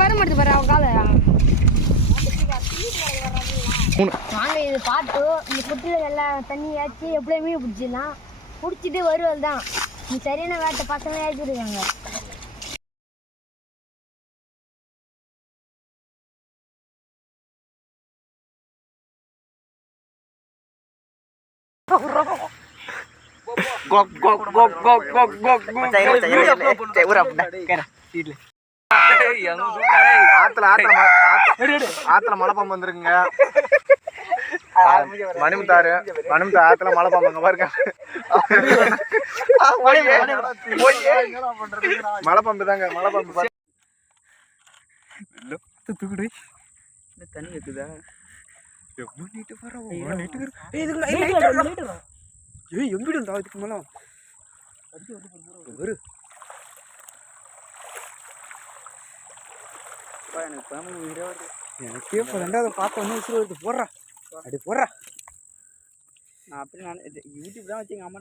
வர மாட்டேது பாரு அவ கால நாங்க இது பார்த்து இந்த குட்டில எல்லாம் தண்ணி ஆச்சு எப்படியே மீன் பிடிச்சிடலாம் பிடிச்சிட்டு வருவல் தான் நீ சரியான வேட்டை பசங்க ஏற்றிருக்காங்க ஆத்துல மலைப்பாம்பு வந்துருக்குங்க. மணிமுத்தாறு ஆத்துல மலைப்பாம்புங்க பாருங்க. மலைப்பாம்பு தாங்க மலைப்பாம்பு. தூக்குடு தண்ணி இருக்குதா எம்பிடு இதுக்கு மேல எனக்கே இப்போ ரெண்டாவது பார்த்த ஒன்று விசிறு வருது போடுறா அப்படி போடுறா. நான் அப்படி நான் யூடியூப் தான் வச்சு எங்கள் அம்மா